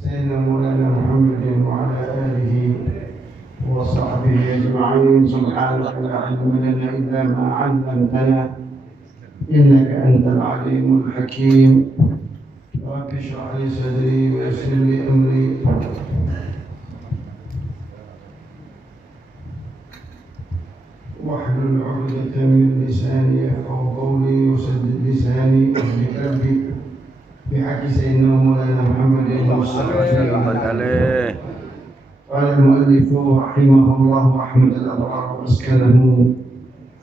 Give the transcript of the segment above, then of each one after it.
سيدنا مولانا محمد وعلى آله وصحبه أجمعين. سبحانك لا علم لنا إلا ما علمتنا إنك أنت العليم الحكيم. رب اشرح لي صدري ويسر لي أمري واحلل عقدة من لساني يفقهوا قولي وسدد لساني واهد قلبي بحق سيدنا مولانا محمد صلى الله عليه. قال المؤلف رحمه الله رحمة الأبرار وأسكنه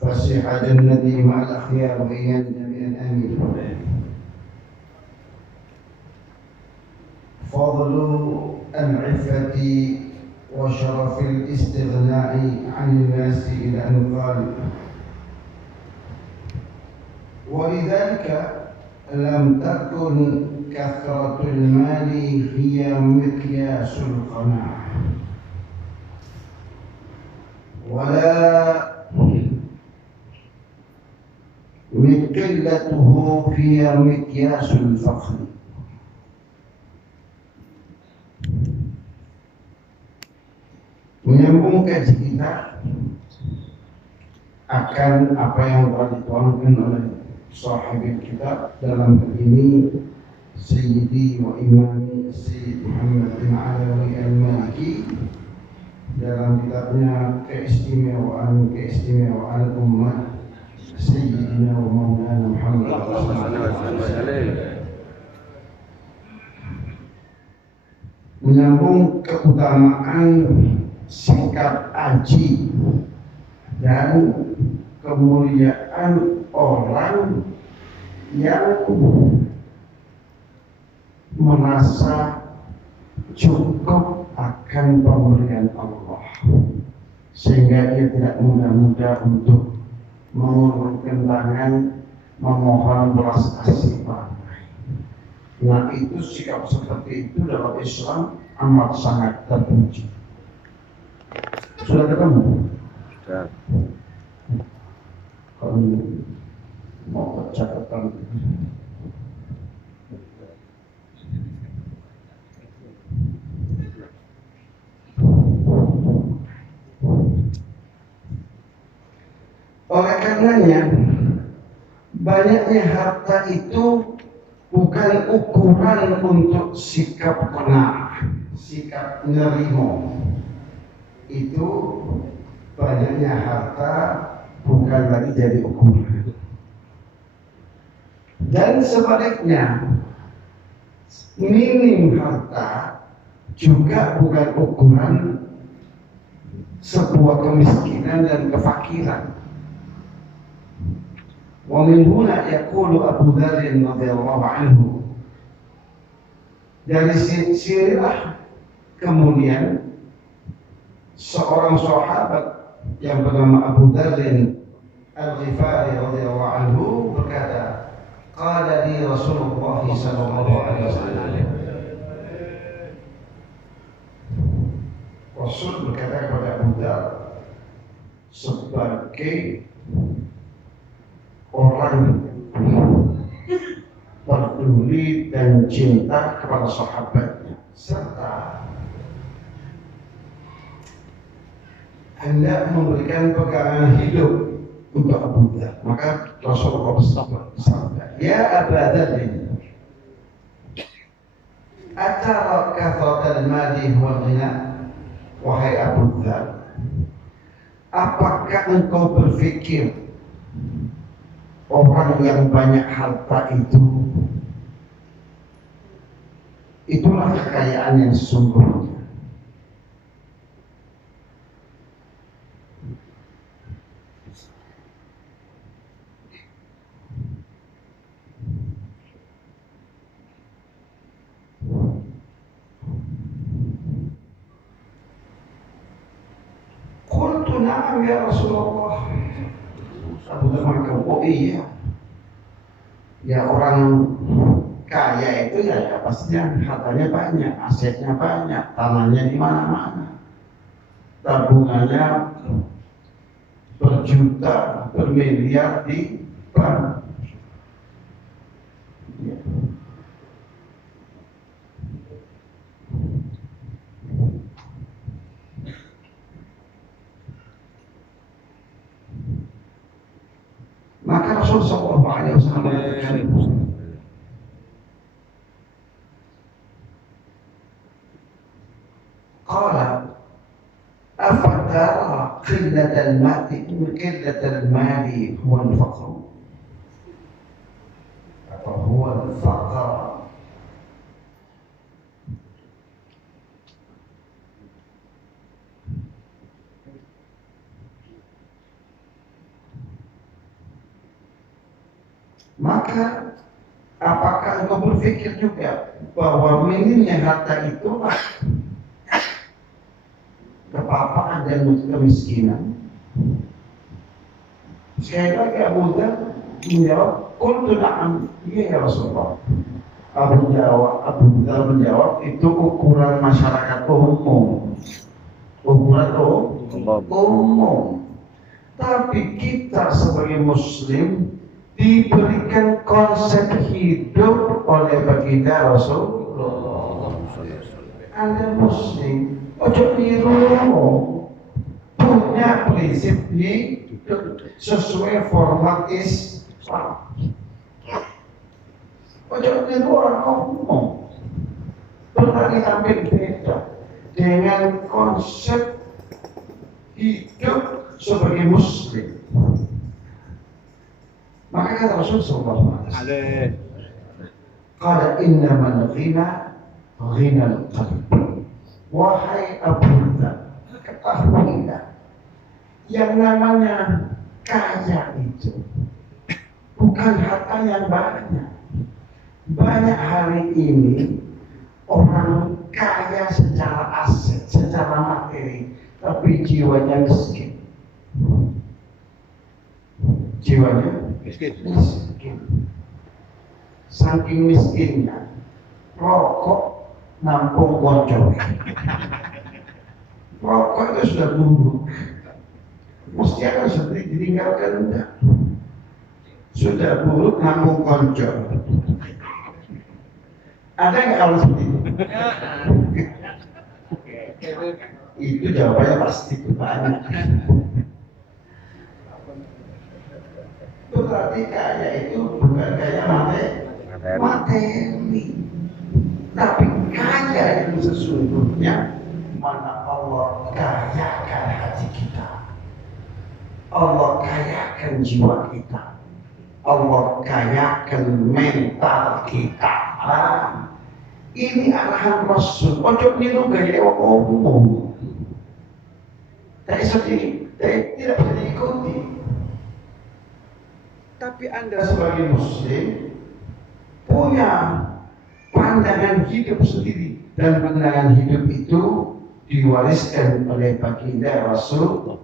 فسيح جنتي مع الأخيار وإيان جميعا آمين. فضل العفة وشرف الاستغناء عن الناس إلى أن قال ولذلك لم تكن كثرة المال هي مقياس القناعة ولا قلته هي مقياس الفخر. Menyambung kaji kita akan apa yang telah dituangkan oleh sahibul kitab dalam hal ini Sayyidi wa Imami Sayyid Muhammad bin Alawi al-Maliki dalam kitabnya keistimewaan umat Sayyidina wa Maulana Muhammad menyambung keutamaan sikap aji dan kemuliaan orang yang merasa cukup akan pemberian Allah sehingga ia tidak mudah-mudah untuk mengulurkan tangan memohon belas kasih orang. Nah, itu sikap seperti itu dalam Islam amat sangat terpuji. Sudah ketemu? Sudah. Kalau mau catatan. Oleh karenanya, banyaknya harta itu bukan ukuran untuk sikap qanaah, sikap nerimo. Itu banyaknya harta bukan lagi jadi ukuran. Dan sebaliknya, minim harta juga bukan ukuran sebuah kemiskinan dan kefakiran. Wa min huna yaqulu Abu Dzar radhiyallahu anhu, dari sinilah kemudian seorang sahabat yang bernama Abu Dzar al-Ghifari radhiyallahu anhu berkata, qala li Rasulullah sallallahu alaihi wasallam, Rasul berkata kepada Abu Dzar sebagai orang peduli dan cinta kepada sahabatnya serta hendak memberikan pegangan hidup untuk Abu Dzar. Maka Rasulullah bersabda, ya Abu Dzar, atara kathratal mali wal ghina, wahai Abu Dzar, apakah engkau berpikir orang yang banyak harta itulah kekayaan yang sesungguhnya? Qultu na'am ya Rasulullah. Abu Dzar mengatakan, oh iya, ya orang kaya itu ya pastinya hartanya banyak, asetnya banyak, tanahnya di mana-mana, tabungannya berjuta, bermiliar di bank. Ya. Rasul sallallahu alaihi wasallam. Qala afatara qillatal mali huwa al-faqr atau huwa al-faqr. Maka apakah engkau berpikir juga bahwa minimnya harta itulah kepapaan dan kemiskinan? Sekali lagi Abu Dhar menjawab, qultu na'am, iya ya Rasulullah. Abu Dhar menjawab, itu ukuran masyarakat umum. Ukuran umum. Tapi kita sebagai muslim diberikan konsep hidup oleh baginda Rasulullah. Anda muslim, ojo niru, punya prinsip hidup sesuai format Islam. Ojo niru orang umum, berani tampil beda dengan konsep hidup sebagai muslim. Maka kata Rasul sallallahu alaihi wasallam, qala innamal ghina ghinal qalb. Wahai Abu Dhar, ketahuilah yang namanya kaya itu bukan harta yang banyak. Banyak hari ini orang kaya secara aset, secara materi, tapi jiwanya miskin. Jiwanya miskin. Saking miskinnya, rokok nampung konco. Rokok itu sudah buruk. Mesti akan sudah ditinggalkan enggak? Sudah buruk nampung konco. Ada nggak orang seperti itu? Itu jawabannya pasti banyak. Berarti kaya itu bukan kaya materi, tapi kaya itu sesungguhnya mana Allah kayakan hati kita, Allah kayakan jiwa kita, Allah kayakan mental kita. Ini arahan Rasul. Ojo niru gaya umum. Tidak bisa diikuti. Tapi Anda sebagai muslim punya pandangan hidup sendiri, dan pandangan hidup itu diwariskan oleh baginda Rasul.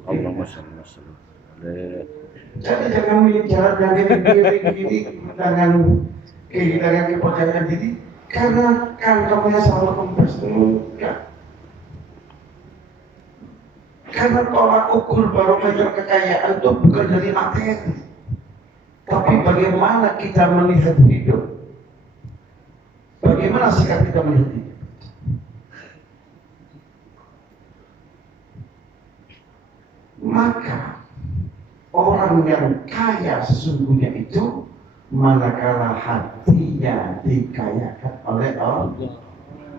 Jadi jangan jalan yang ini dengan kehilangan kepercayaan diri karena kantongnya selalu kempes. Enggak. Karena tolak ukur barometer kekayaan itu bukan dari materi, tapi bagaimana kita melihat hidup, bagaimana sikap kita melihat hidup. Maka orang yang kaya sesungguhnya itu manakala hatinya dikayakan oleh Allah,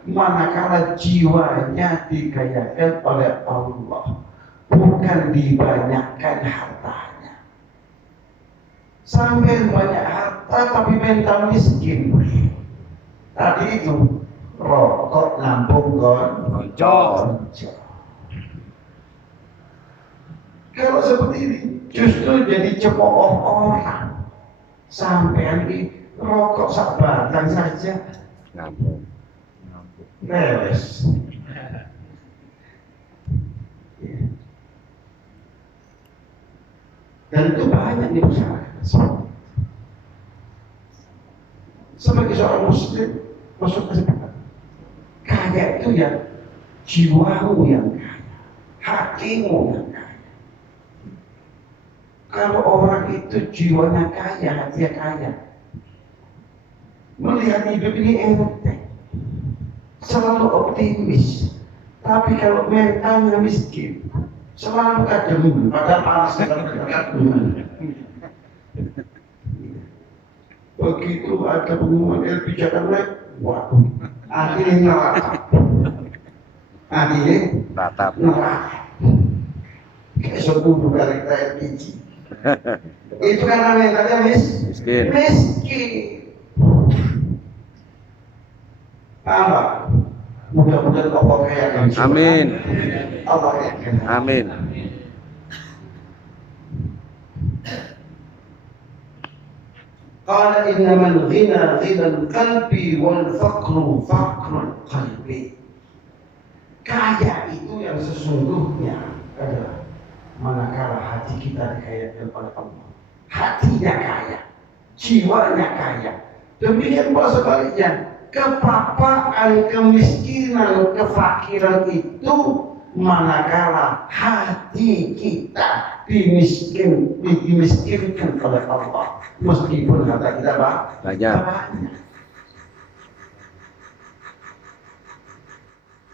manakala jiwanya dikayakan oleh Allah, bukan dibanyakkan hartanya. Sampai banyak harta tapi mental miskin. Tadi itu rokok nampung konco. Kalau seperti ini justru jadi cemooh orang. Sampai di rokok sak batang saja nampung. Beres. Dan itu banyak di masyarakat. Sebagai seorang muslim, Rasul kesempatan kaya itu ya jiwamu yang kaya, hatimu yang kaya. Kalau orang itu jiwanya kaya, hatinya kaya, melihat hidup ini enteng, selalu optimis. Tapi kalau mentalnya miskin, selalu kadang padahal panas Begitu ada pengumuman LP Jakarta, waduh, akhirnya neraka. Akhirnya neraka. Kayak sepuluh kali kita LPG. Itu karena mentalnya miskin. Apa? Mudah-mudahan Allah kayakan. Amin. Allah kayakan. Amin. Qala innamal ghina ghinal qalbi wal faqru faqrul qalbi. Kaya itu yang sesungguhnya adalah manakala hati kita dikayakan oleh Allah. Hatinya kaya, jiwanya kaya. Demikian pula sebaliknya, kepapaan, kemiskinan, kefakiran itu manakala hati kita dimiskinkan oleh Allah, meskipun kata kita banyak.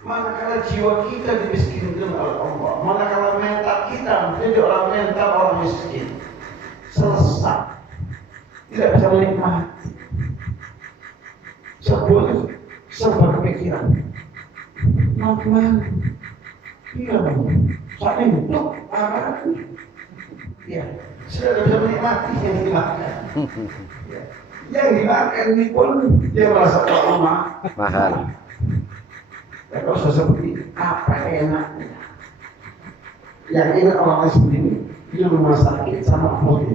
Manakala jiwa kita dimiskinkan oleh Allah, manakala mental kita menjadi orang miskin, selesai, tidak bisa menikmati sebuah pikiran. Normal, iya bang, saya hidup apa? Ya, sudah bisa menikmati yang dimakan. Ya. Yang dimakan ini pun dia merasa mahal. Ya, kalau seperti apa enaknya? Yang enak orang sendiri di rumah sakit sama mobil.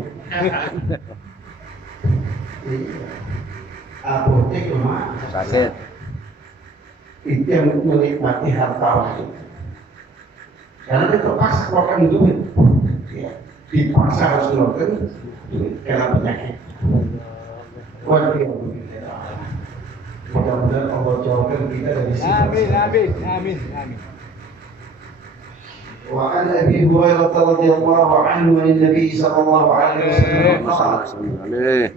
Apotek rumah sakit. Itu yang menikmati harta itu. Karena dia terpaksa keluarkan duit. Ya, dipaksa harus keluarkan duit karena penyakit. Mudah-mudahan Allah jauhkan kita dari sifat. Amin. وعن أبي هريرة رضي الله عنه عن النبي صلى الله عليه وسلم قال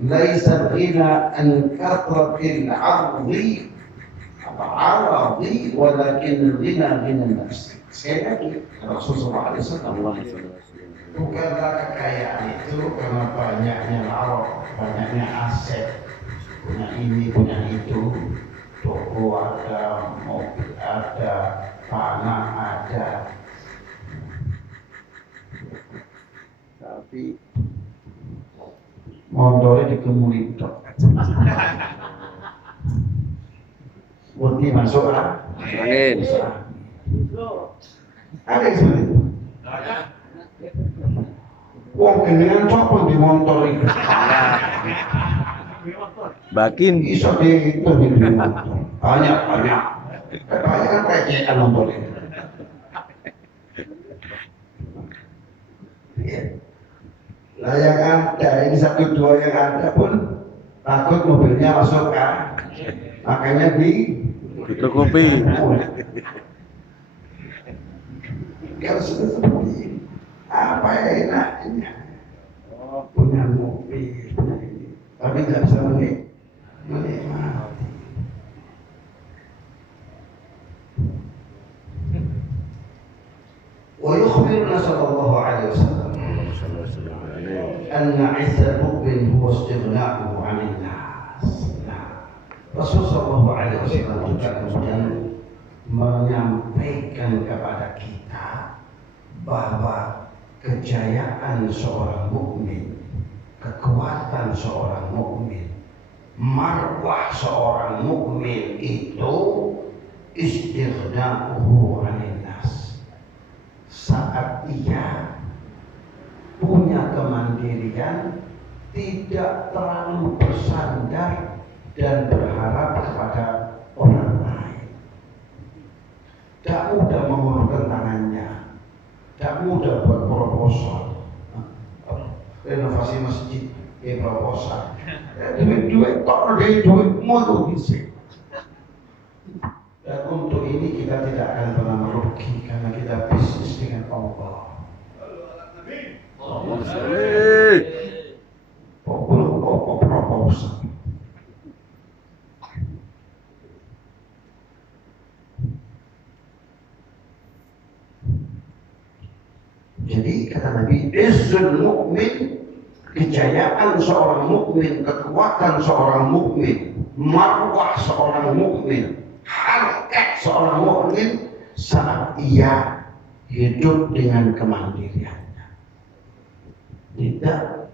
ليس الغنى عن كثرة العرض ولكن الغنى غنى النفس. Sekali lagi Rasulullah SAW, bukanlah kekayaan itu karena banyaknya lauk, banyaknya aset, punya ini, punya itu, toko ada, mobil ada, tanah ada. Tapi motornya dikemuli tok. Wedi masuk Amin. Ada yang seperti itu. Wong geningan coba di motor itu. Bakin. Iso di itu di motor. Banyak. Katanya kan recehan motor itu. Lah yang ada ini satu dua yang ada pun takut mobilnya masuk kan, makanya ditutupi. Kalau sudah seperti ini, apa enaknya punya mobil, punya ini, tapi nggak bisa menikmati. Wa yukhbiruna sallallahu alaihi wasallam anna 'izza al-mu'min huwa istighna'uhu 'anil nas. Rasulullah sallallahu alaihi wasallam juga kemudian menyampaikan kepada kita bahwa kejayaan seorang mukmin, kekuatan seorang mukmin, marwah seorang mukmin itu istighna'uhu 'anil nas. Saat ia punya kemandirian, tidak terlalu bersandar dan berharap kepada orang lain. Tak mudah mengulurkan tangannya, tak mudah buat proposal, renovasi masjid, proposal. Duit tok dari duitmu itu bisa. Dan untuk ini kita tidak akan pernah merugi karena kita bisnis dengan Allah. Proposal. Jadi kata Nabi, izzul mu'min kejayaan seorang mukmin, kekuatan seorang mukmin, marwah seorang mukmin, harkat seorang mukmin saat ia hidup dengan kemandiriannya, tidak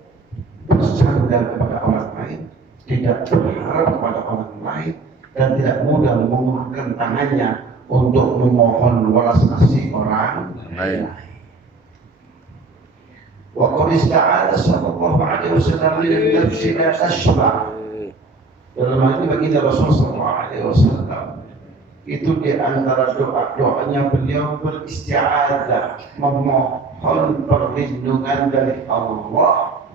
bersandar kepada orang lain, tidak berharap kepada orang lain, dan tidak mudah mengulurkan tangannya untuk memohon welas kasih orang lain. Wa qad ista'adha sallallahu alaihi wasallam min nafsi la tashba. Dalam hal ini baginda Rasul sallallahu alaihi wasallam itu di antara doa-doanya beliau beristi'adzah, memohon perlindungan dari Allah.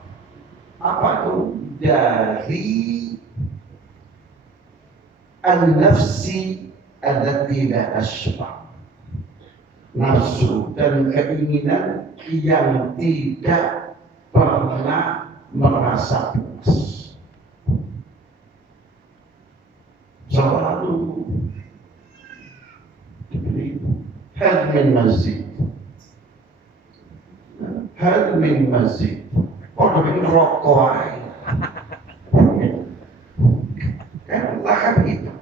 Apa itu? Dari an-nafsi allati la tashba. Nafsu dan keinginan yang tidak pernah merasa puas, selalu diberi hal min mazid, hal min mazid. Orang bikin rokok aja, kan lah begitu.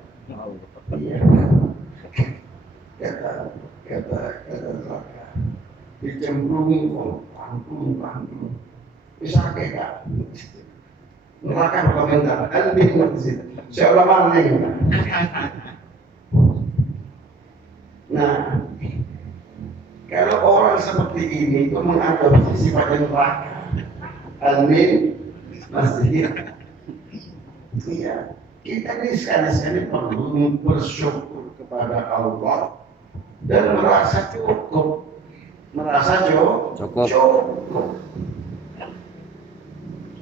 Iya. Kata neraka dicemplungi panggung bisa kayak neraka berkomentar lebih masjid seolah maling. Nah, kalau orang seperti ini itu mengadopsi sifatnya neraka, amin masjid. Iya, kita ini sekali-sekali perlu bersyukur kepada Allah dan merasa cukup, cukup.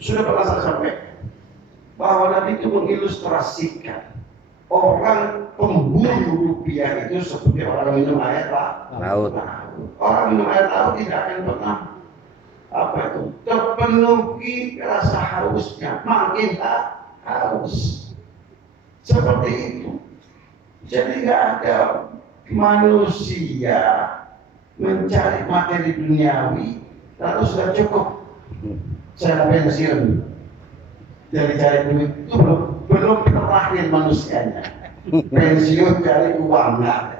Sudah pernah saya sampaikan bahwa Nabi itu mengilustrasikan orang pemburu rupiah itu seperti orang minum air laut. Orang minum air laut tidak akan pernah terpenuhi rasa hausnya, makin haus. Seperti itu. Jadi nggak ada manusia mencari materi duniawi lalu sudah cukup, saya pensiun dari cari duit itu belum terakhir manusianya. Pensiun dari uang nggak ada,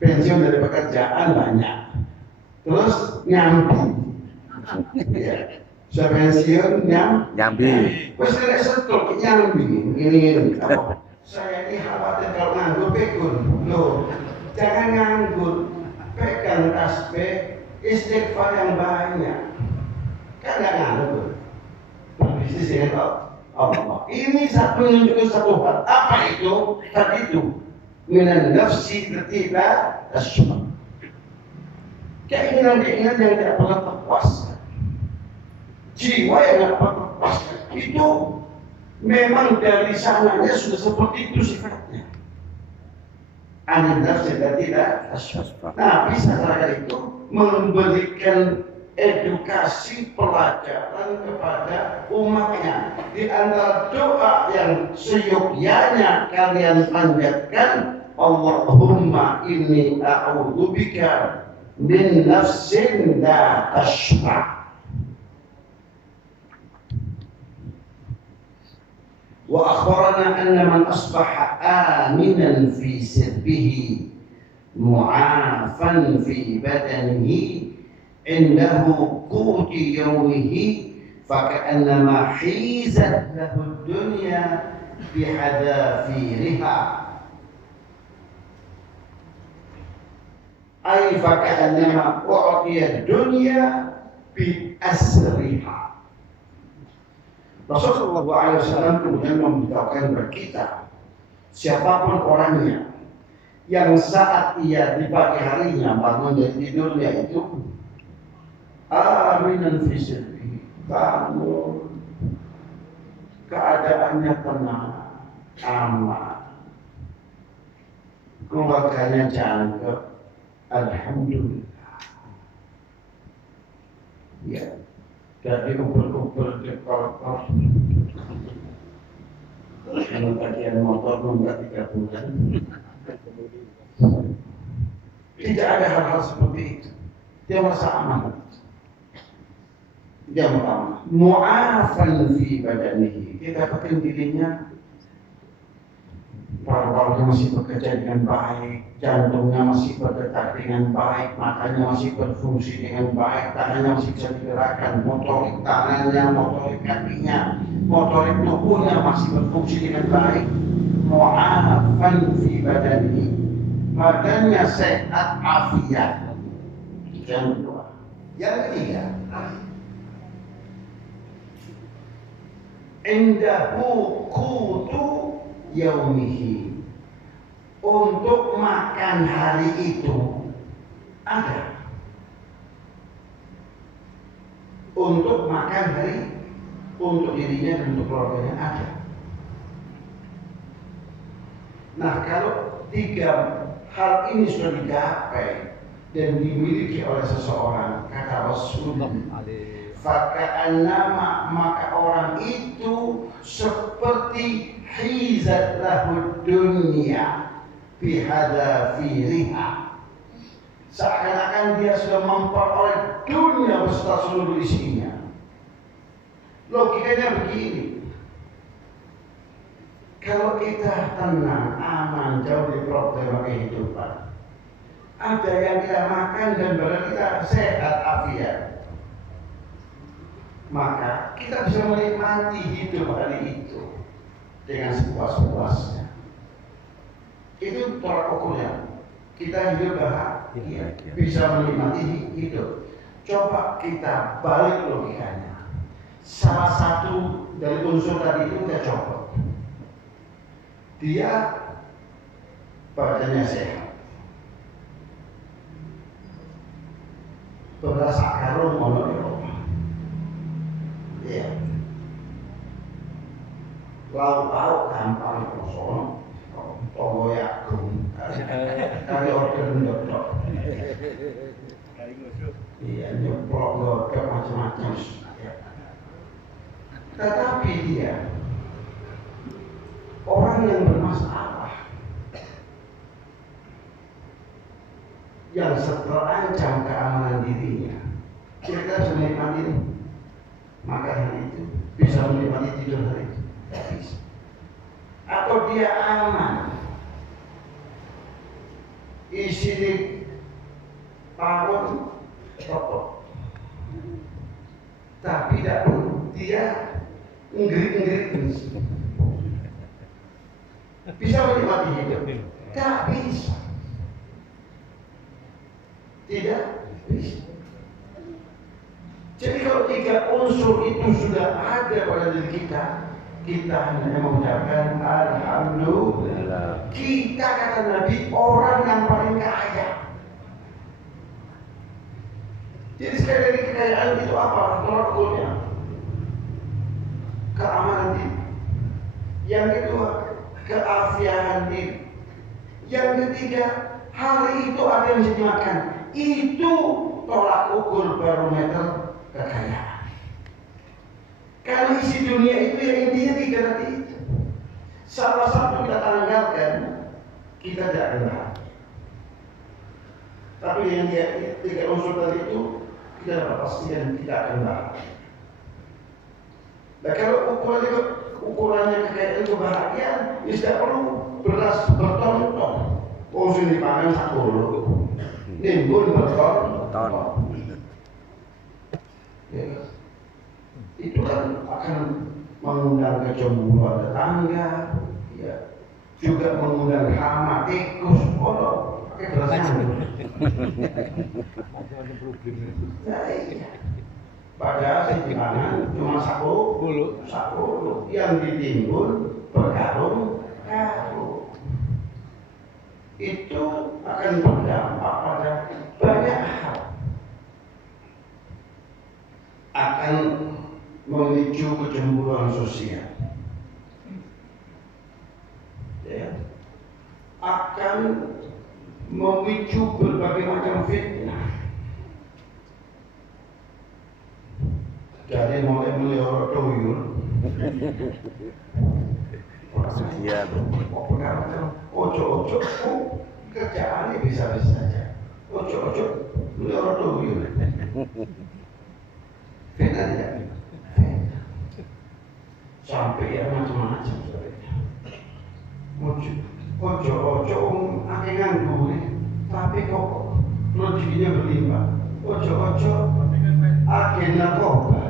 pensiun dari pekerjaan banyak, terus nyambi, ya. Saya pensiun nyambi, terus saya setul nyambi ini apa? Saya ini khawatir kalau nganggur pikun. Loh, jangan nganggur, pegang tasbih, istighfar yang banyak. Kan nggak nganggur, berbisnis dengan Allah. Ini menunjukkan satu hal. Apa itu? Tadi itu minan nafsi tidak tasyba. Keinginan-keinginan yang tidak pernah terpuaskan, jiwa yang tidak pernah terpuaskan itu memang dari sananya sudah seperti itu sifatnya. Anin nafsi tidak tasyba. Nah, bisa cara itu memberikan edukasi pelajaran kepada umatnya. Di antara doa yang seyogyanya kalian panjatkan, Allahumma inni a'udzubika min nafsin la tashba. Wa akhbarana anna man asbaha aminan fi sirbihi mu'afan fi badanihi indahu quti yawmihi faka'annama hizat lahu dunya bihadafiriha ay faka'annama u'tiya dunya bi asriha. Rasulullah SAW kemudian memberitahukan kepada kita, siapapun orangnya yang saat ia di pagi harinya bangun dari tidurnya itu aminan fi sirbihi, bangun keadaannya tenang, aman, keluarganya cakep, alhamdulillah. Ya, jadi uber-uber di kota, kalau bagian motor nunggak 3 bulan, tidak ada hal-hal seperti itu. Dia merasa aman. Yang pertama, mu'afan fi badanihi. Kita dapatkan dirinya paru-parunya masih bekerja dengan baik, jantungnya masih berdetak dengan baik, matanya masih berfungsi dengan baik, tangannya masih bisa digerakkan, motorik tangannya, motorik kakinya, motorik tubuhnya masih berfungsi dengan baik. Mu'afan fi badanihi. Badannya sehat afiat. Yang kedua. Yang ketiga, indahu qutu yaumihi. Untuk makan hari itu ada. Untuk makan hari, untuk dirinya dan untuk keluarganya ada. Nah, kalau tiga hal ini sudah digapai dan dimiliki oleh seseorang, kata Rasulullah, faka'annama, maka orang itu seperti hizat lahu dunya bihadafiriha, seakan-akan dia sudah memperoleh dunia beserta seluruh isinya. Logikanya begini, kalau kita tenang, aman, jauh dari problem kehidupan, ada yang kita makan dan badan kita sehat afiat, maka kita bisa menikmati hidup hari itu dengan sepuas-puasnya. Itu tolak ukurnya. Kita hidup bahagia, bisa menikmati hidup. Coba kita balik logikanya. Salah satu dari unsur tadi itu kita coba. Dia badannya sehat, berasa karung mono. Ya, lauk gampang kosong, togo yakum, kali order ndok. Iya, nyeplok godok macam-macam. Tetapi dia orang yang bermasalah, yang terancam keamanan dirinya, kira-kira bisa menikmati makan hari itu, bisa menikmati tidur hari itu, tidak bisa. Atau dia aman, isi di tahun rokok, tapi tidak pun dia nggerik-nggerik, bisa menikmati hidup, tidak bisa, tidak bisa. Jadi kalau tiga unsur itu sudah ada pada diri kita, kita hanya mengucapkan alhamdulillah. Kita, kata Nabi, orang yang paling kaya. Jadi sekali lagi, kekayaan itu apa? Tolak ukurnya keamanan diri. Yang kedua, keafiatan diri. Yang ketiga, hari itu ada yang bisa dimakan. Itu tolak ukur barometer kekayaan. Karena isi dunia itu yang intinya tiga tadi itu. Salah satu kita tanggalkan, kita tidak akan bahagia. Tapi dengan tiga unsur tadi itu, kita dapat pastikan kita akan bahagia. Nah, kalau ukurannya kekayaan kebahagiaan, ya tidak perlu beras berton-ton. Oh, sini pangan satu dulu, nimbun berton-ton. Ya, itu kan akan mengundang kecemburuan tetangga, ya, juga mengundang hama, tikus, kodok, pakai berasnya. Nah, iya. Padahal simpangan cuma satu, yang ditimbun berkarung-karung. Itu akan berdampak pada banyak hal. Akan memicu kecemburuan sosial, ya, akan memicu berbagai macam fitnah. Jadi mulai melihara tuyul, sekian. Ojo-ojo, kerjaannya bisa-bisa saja. Ojo-ojo melihara tuyul. Fitnah tidak? Sampai ya macam-macam sebenarnya. Ojo akeh nganggur, tapi kok rezekinya berlimpah. Ojo akeh narkoba.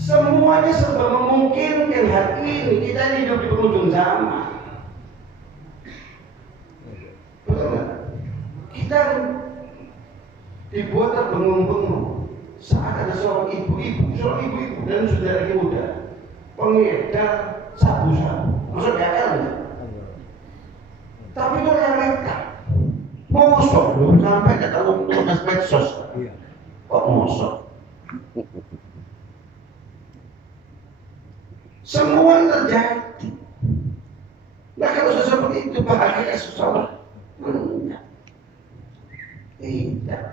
Semuanya serba memungkinkan hari ini kita hidup di penghujung zaman. Betul? Kita dibuat terbengong-bengong saat ada seorang ibu-ibu dan saudara muda pengedar sabu-sabu. Maksud akal enggak? Tapi itu realita. Mosok belum sampai ke dalam tugas medsos. Kok mosok? Semua terjadi. Nah kalau seperti itu bahagia seseorang? Enggak. Tidak.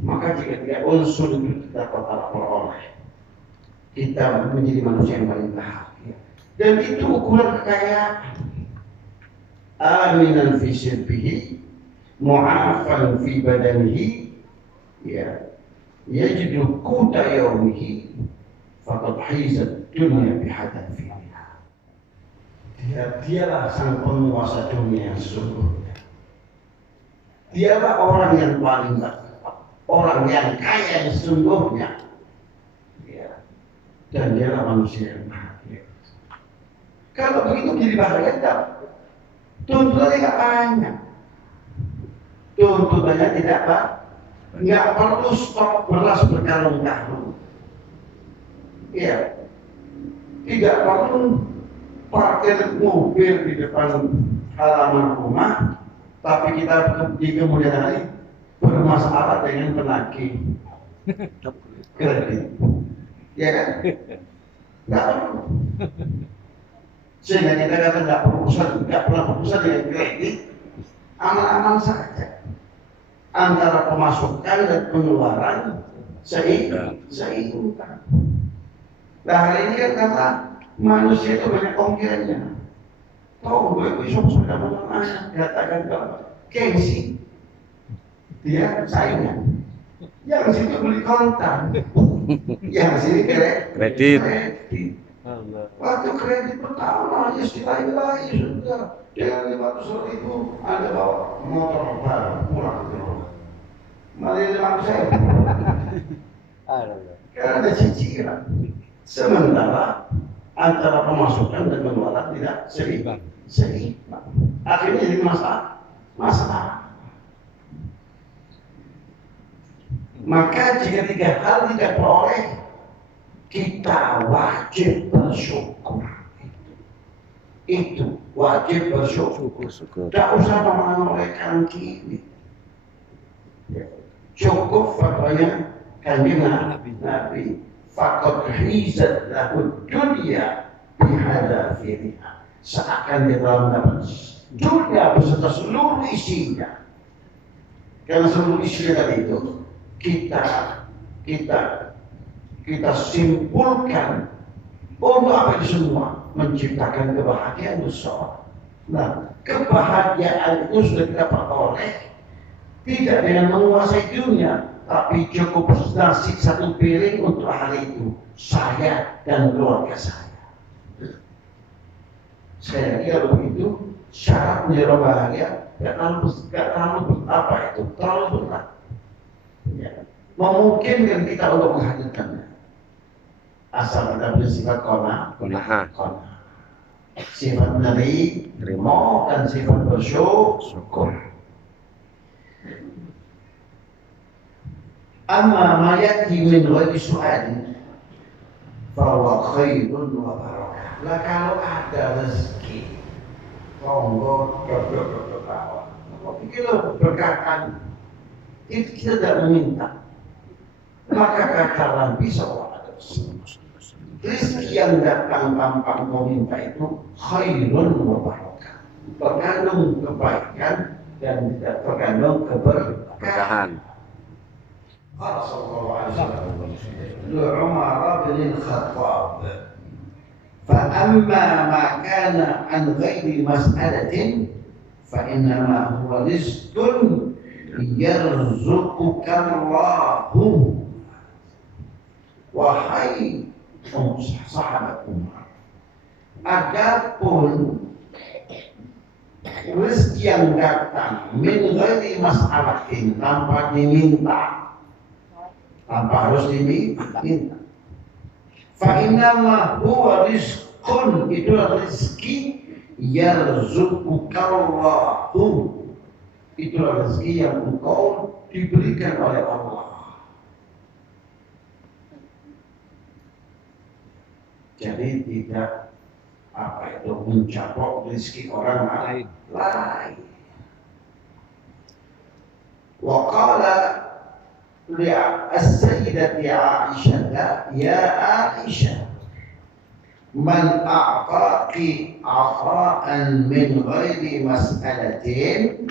Maka jika tidak unsur itu kita peroleh, kita menjadi manusia yang paling bahagia. Dan itu ukuran kekayaan. Aminan fi sirbihi, mu'afan fi badanihi, ya, yajidu quta yawmihi, faqad hizat dunia bihadafiha. Dialah sang penguasa dunia yang sesungguhnya. Dialah orang yang paling baik, orang yang kaya yang sesungguhnya, ya. Dan dialah manusia yang bahagia. Kalau begitu menjadi bahagia, tak? Tuntutannya tidak banyak. Tuntutannya tidak apa? Nggak perlu stok beras berkarung-karung. Ya, tidak perlu parkir mobil di depan halaman rumah, tapi kita di kemudian hari bermasalah dengan penagih kredit. Ya kan? Nggak perlu. Sehingga kita kata nggak pernah berurusan dengan kredit, aman-aman saja. Antara pemasukan dan pengeluaran seimbang. Nah hari ini kan kata manusia itu banyak ongkirnya. Tahu gue bisa sudah menengah katakan kalau gengsi dia saingan. Yang situ beli kontan, yang sini kredit. Waktu kredit pertama ya silai sudah dengan 500.000 Anda bawa motor baru pulang ke rumah. Malah 500.000. Karena ada cicilan. Sementara antara pemasukan dan pengeluaran tidak seimbang. Akhirnya jadi masalah. Maka jika tiga hal tidak peroleh, kita wajib bersyukur. Itu wajib bersyukur. Tidak usah menolehkan kini. Cukup fatwanya kanjeng Nabi. Faqad hizat lahu dunia bihadafiriha. Seakan dia telah mendapat dunia beserta seluruh isinya. Karena seluruh isinya tadi itu kita simpulkan untuk apa itu semua? Menciptakan kebahagiaan seseorang. Nah, kebahagiaan itu sudah kita peroleh tidak dengan menguasai dunia, tapi cukup nasi satu piring untuk hari itu saya dan keluarga saya. Saya kira begitu syarat menjadi bahagia. Gak terlalu apa itu terlalu berat. Ya. Memungkinkan kita untuk menghadirkannya. Asal kita punya sifat qanaah. Sifat menerima dan sifat bersyukur. Amma ma yati min ghairi su'alin fahuwa khairun wa barakah. Lah kalau ada rezeki monggo dodok bawah. Pikir berkatan itu kita tidak meminta. Maka kata Nabi SAW, rezeki yang datang tanpa meminta itu khairun wa barakah. Terkandung kebaikan dan tidak terkandung keberkahan. قال صلى الله عليه وسلم لعمر بن الخطاب فأما ما كان عن غير مسألة فإنما هو رزق yarzuqukallahu. Wahai sahabat Umar, adapun rezeki yang datang min ghairi mas'alatin, tanpa diminta, tanpa harus diminta, fa innama huwa rizqun, itu rezeki yarzuqukallahu, itu rezeki yang engkau diberikan oleh Allah. Jadi tidak mencaplok rezeki orang lain. Wa qala li as-sayyidati Aisyah, ya Aisyah, man a'taqi ata'an min ghairi mas'alatin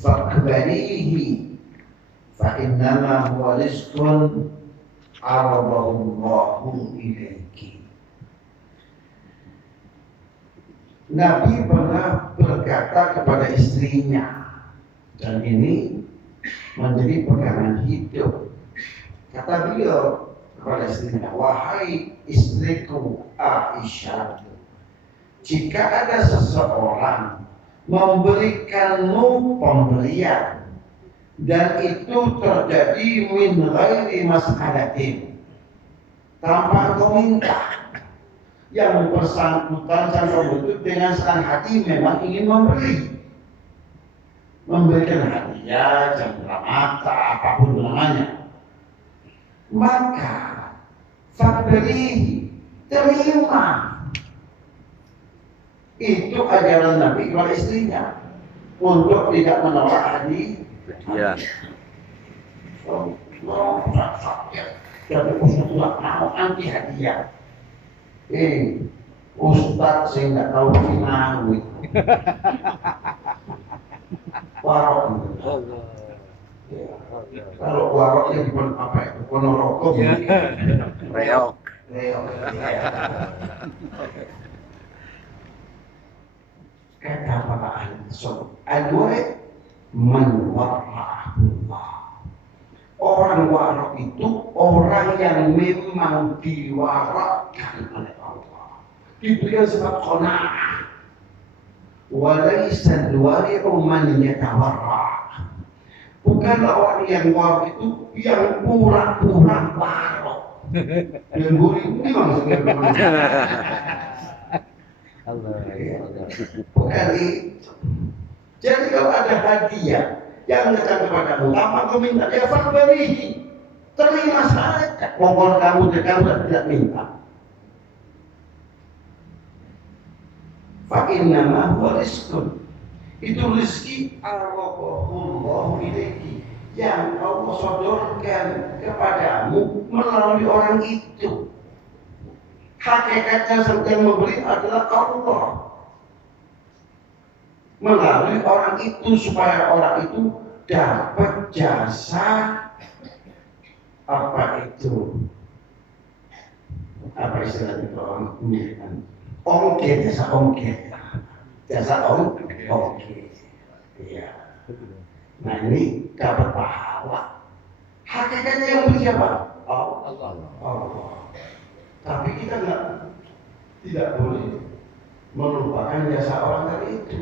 faqbalihi fa innama huwa rizqun aradahu Allahu ilaiki. Nabi pernah berkata kepada istrinya, dan ini menjadi pegangan hidup. Kata beliau kepada istrinya, wahai istriku Aisyah, jika ada seseorang memberikanmu pemberian dan itu terjadi min ghairi mas'alatin, tanpa engkau minta, yang bersangkutan sama itu dengan senang hati memang ingin memberikan hadiah, cendera mata, apapun namanya, maka fakberihi, terima. Itu ajaran Nabi kepada istrinya untuk tidak menolak hadiah. Ya. Jadi Ustaz tidak mau anti hadiah. Ustaz saya nggak tahu finau itu. Warok itu. Kalau waroknya di apa itu? Ponorogo. Reok. Kata para ahli tasawuf, al-wari' man wara'ahullah. Orang warok itu orang yang memang diwarakkan oleh Allah, diberikan sifat qanaah. Walaysa al-wari'u man yatawarra'. Bukanlah orang yang warok itu yang pura-pura warok. Yang gurih-gurih maksudnya. Bukan itu. Jadi kalau ada hadiah yang datang kepadamu tanpa kau minta, ya fakbarihi, terima saja. Pokok kamu tidak minta. Fa innama huwa rizqun, itu rezeki Allahu ilaiki, yang Allah sodorkan kepadamu melalui orang itu. Hakikatnya yang memberi adalah Allah melalui orang itu, supaya orang itu dapat jasa apa itu, apa istilahnya itu orang memberikan ongkir, jasa ongkir. Iya. Nah ini dapat pahala. Hakikatnya yang beri siapa? Allah. Tapi kita tidak boleh melupakan jasa orang tadi itu.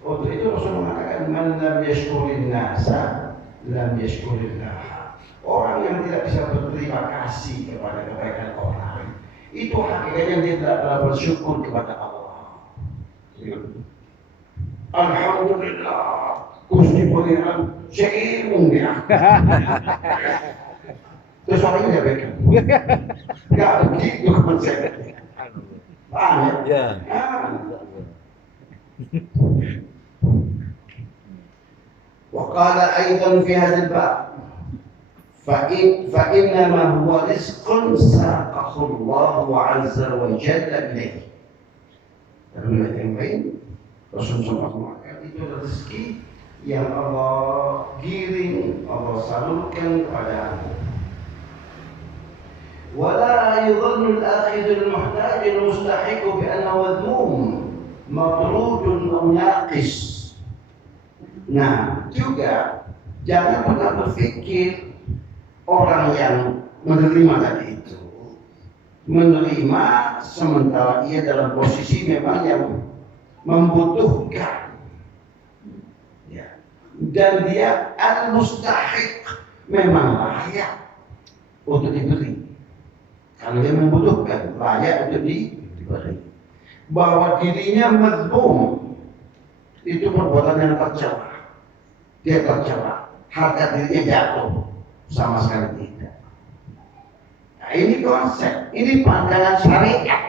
Untuk itu Rasul mengatakan, man lam yashkurin nasa lam yashkurillah. Orang yang tidak bisa berterima kasih kepada kebaikan orang, itu hakikatnya dia tidak pernah bersyukur kepada Allah. Alhamdulillah, Gusti Pangeran seirung ya. Terus orangnya nggak begitu. Nggak begitu konsepnya. Paham ya? وقال أيضا في هذا الباب فإنما هو رزق ساقه الله عز وجل إليه. Dalam ayat yang lain, Rasulullah mengatakan itu rezeki yang Allah giring, Allah salurkan kepadamu. ولا يظن الآخذ المحتاج المستحق بأنه مذموم مطرود أو ناقص. Nah, juga jangan pernah berpikir orang yang menerima tadi itu menerima sementara ia dalam posisi memang yang membutuhkan, ya. Dan dia al-mustahiq, memang layak untuk diberi. Kalau dia membutuhkan, layak untuk diberi. Bahwa dirinya mazmum, itu perbuatan yang tercela. Dia tercela, harga dirinya jatuh, sama sekali tidak. Nah, ini konsep, ini pandangan syariat.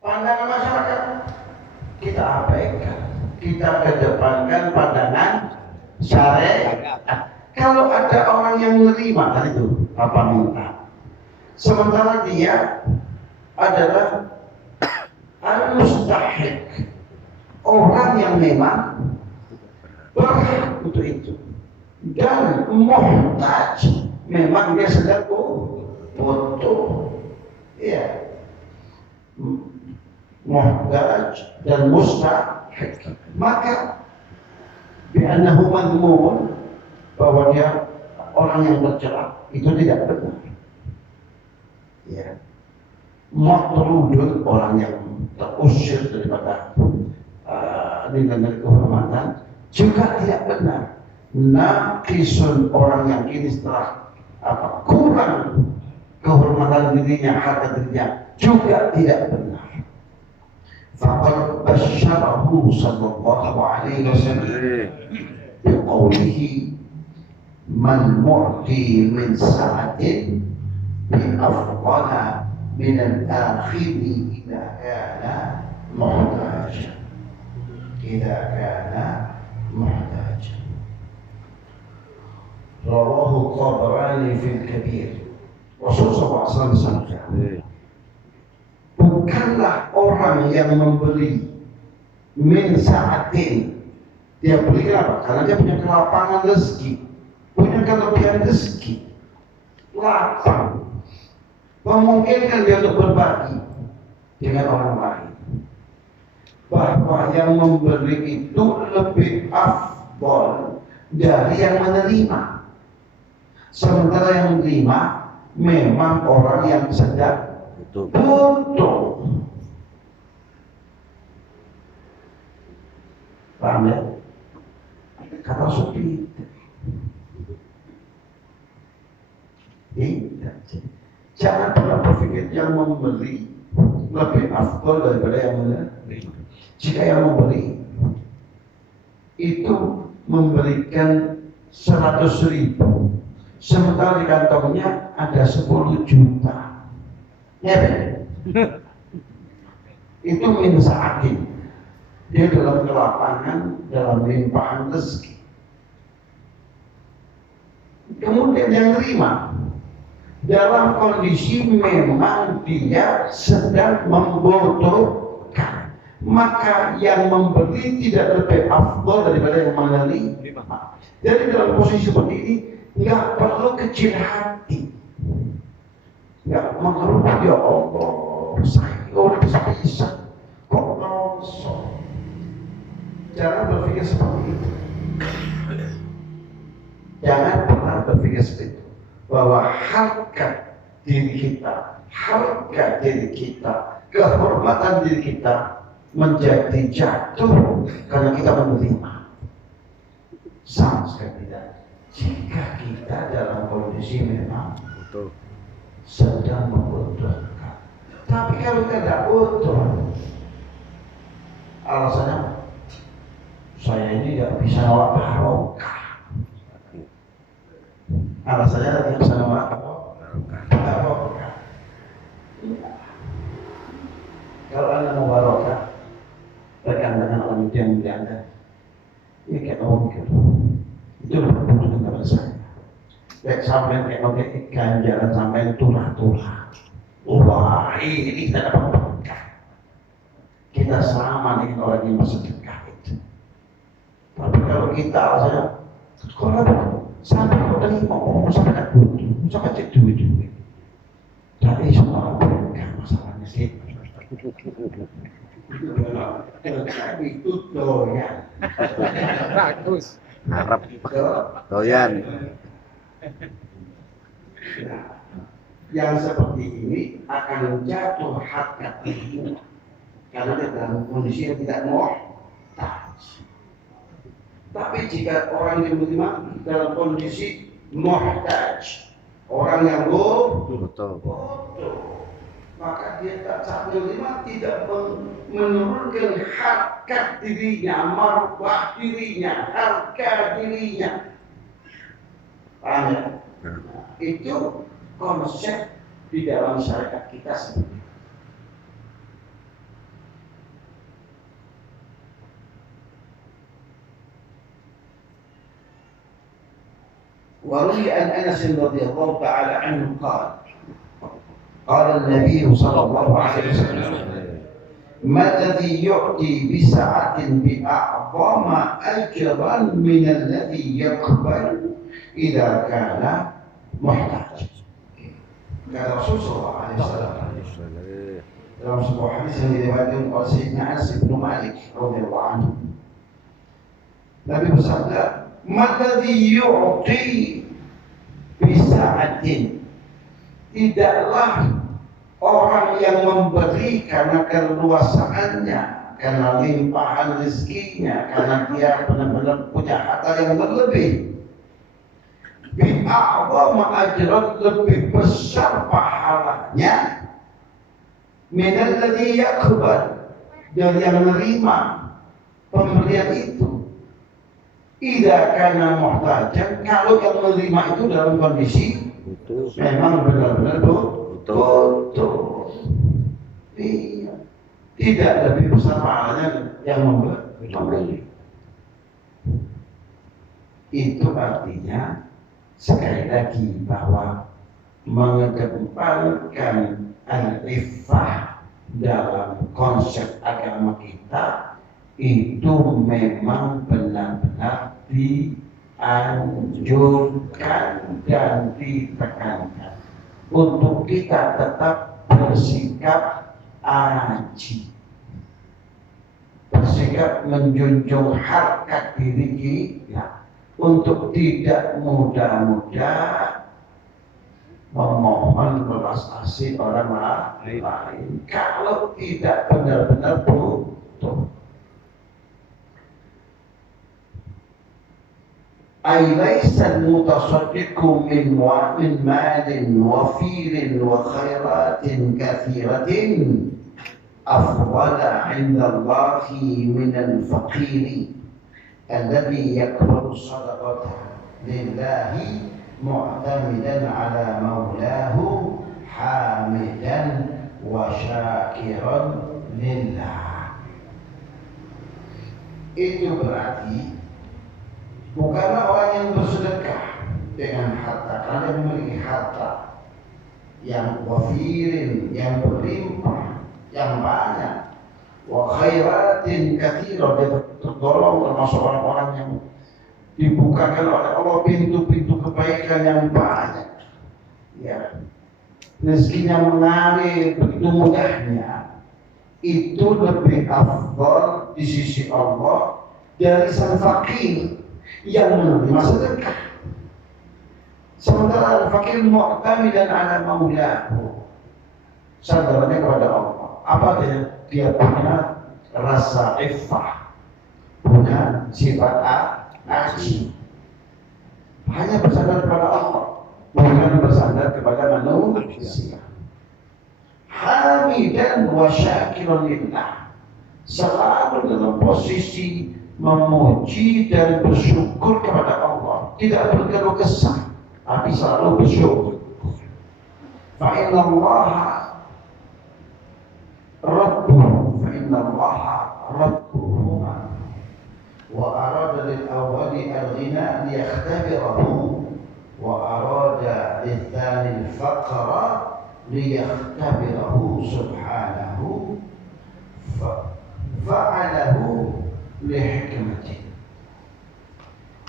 Pandangan masyarakat kita abaikan, kita kedepankan pandangan syariat. Kalau ada orang yang menerima tadi itu apa minta, sementara dia adalah al-mustahiq, orang yang memang berhak untuk itu, dan muhtaj, memang dia sedang butuh, ya, muhtaj dan mustahiq, maka bi'annahu madmun, bahwa dia orang yang tercela, itu tidak benar, ya. Matrudun, orang yang terusir daripada nilai-nilai kehormatan, juga tidak benar. Naqisun, orang yang kini setelah kurang kehormatan dirinya, harga dirinya, juga tidak benar. Faqad basyarahu sallallahu alaihi wasallam biqaulihi man mu'ti min sa'atin bi afdala min al-akhiri idza kana muhtajan. Idza kana muhtajan. Rawahu Tabarani fil Kabir. Rasulullah SAW bersabda, bukanlah orang yang membeli min sa'atin, dia beli kenapa? Karena dia punya kelapangan rezeki, punya kelebihan rezeki, lapang, memungkinkan dia untuk berbagi dengan orang lain. Bahwa yang memberi itu lebih afdal dari yang menerima. Sementara yang menerima memang orang yang sedang butuh. Paham ya? Kata seperti itu. Tidak. Jangan pernah berpikir yang memberi lebih afdal daripada yang menerima. Jika yang memberi itu memberikan 100.000, sementara di kantongnya ada 10 juta, ya kan? Itu min sa'atin, dia dalam kelapangan, dalam limpahan rezeki. Kemudian yang terima dalam kondisi memang dia sedang membutuhkan, maka yang memberi tidak lebih afdal daripada yang menerima. Jadi dalam posisi seperti ini nggak perlu kecil hati, nggak mengeluh, ya Allah saya udah bisa kok kosong. Jangan berpikir seperti itu. Jangan pernah berpikir seperti itu, bahwa harga diri kita, kehormatan diri kita menjadi jatuh karena kita menerima. Sama sekali tidak. Jika kita dalam kondisi memang sedang membutuhkan. Tapi kalau tidak butuh, alasannya saya ini tidak bisa nolak barokah. Alasannya tidak bisa nolak barokah. Kalau Anda mau barokah, rekan dengan orang itu yang mulia Anda, ya kayak kamu mikir, itu lebih membutuhkan kepada saya. Kayak sampai kayak pakai ganjaran sampai tulah-tulah. Wah, ini kita dapat berkah. Kita sama dengan orang yang bersedekah itu. Tapi kalau kita alasannya, kalau sampai kau terima, sampai tak butuh, sampai cek duit. Tapi semua berkah masalahnya sih. Itu kalau itu doyan. Bagus. Harap doyan. Nah, yang seperti ini akan jatuh harkat dirimu karena dia dalam kondisi yang tidak muhtaj. Tapi jika orang yang menerima dalam kondisi muhtaj, orang yang Betul. bodoh, maka dia tak saat menerima tidak menurunkan harkat dirinya, marwah dirinya, harga dirinya. Paham ya? Nah, itu konsep di dalam syariat kita sendiri. وروي عن انس رضي الله تعالى عنه قال النبي صلى الله عليه وسلم ما الذي يعطي بسعة بأعظم أجرا من الذي يقبل إذا كان محتاج. Kata Rasulullah SAW dalam sebuah hadis yang diriwayatkan oleh Sayyidina Anas bin Malik radhiyallahu anhu, Nabi bersabda, "Madzi yu'ti bisa'atin." Tidaklah orang yang memberi karena keluasaannya, karena limpahan rezekinya, karena dia benar-benar punya harta yang berlebih, bi'a'zama ajran, lebih besar pahalanya, minal ladzi yaqbal, dari yang menerima pemberian itu. Idza kana muhtajan, kalau yang menerima itu dalam kondisi memang benar-benar butuh. Iya. Tidak lebih besar pahalanya yang memberi. Itu artinya sekali lagi bahwa mengedepankan al-iffah dalam konsep agama kita itu memang benar-benar dianjurkan dan ditekankan untuk kita tetap bersikap aji, bersikap menjunjung harkat diri kita, untuk tidak mudah-mudah memohon belas kasih orang lain kalau tidak benar-benar butuh. Alaysa al-mutasaddiqu min malin wafirin wa khairatin kathiratin afdala 'inda Allahi min al-faqiri alladhi yaqbalu sadaqata lillahi mu'tamidan 'ala maulahu hamidan wa syakiran lillah. Itu berarti bukanlah orang yang bersedekah dengan harta, karena dia memiliki harta yang wafirin, yang berlimpah, yang banyak, wa khairatin katsira, dia tergolong termasuk orang-orang yang dibukakan oleh Allah pintu-pintu kebaikan yang banyak. Ya, rezekinya mengalir begitu mudahnya. Itu lebih afdal di sisi Allah dari sang fakir yang menerima sedekah. Sementara fakir mu'tamidan 'ala maulahu, sandarannya kepada Allah. Apa dia punya rasa iffah, punya sifat aji, hanya bersandar kepada Allah, bukan bersandar kepada manusia. Hamidan wa syakiran lillah, selalu dalam posisi memuji dan bersyukur kepada Allah, tidak berkeluh kesah, tapi selalu bersyukur. Fa inna Allaha rabbuhu, fa inna Allaha rabbuhu wa arada lil awwali al-ghina liyakhtabirahu wa arada lil thani al-faqra liyakhtabirahu subhanahu fa'alahu lihikmati.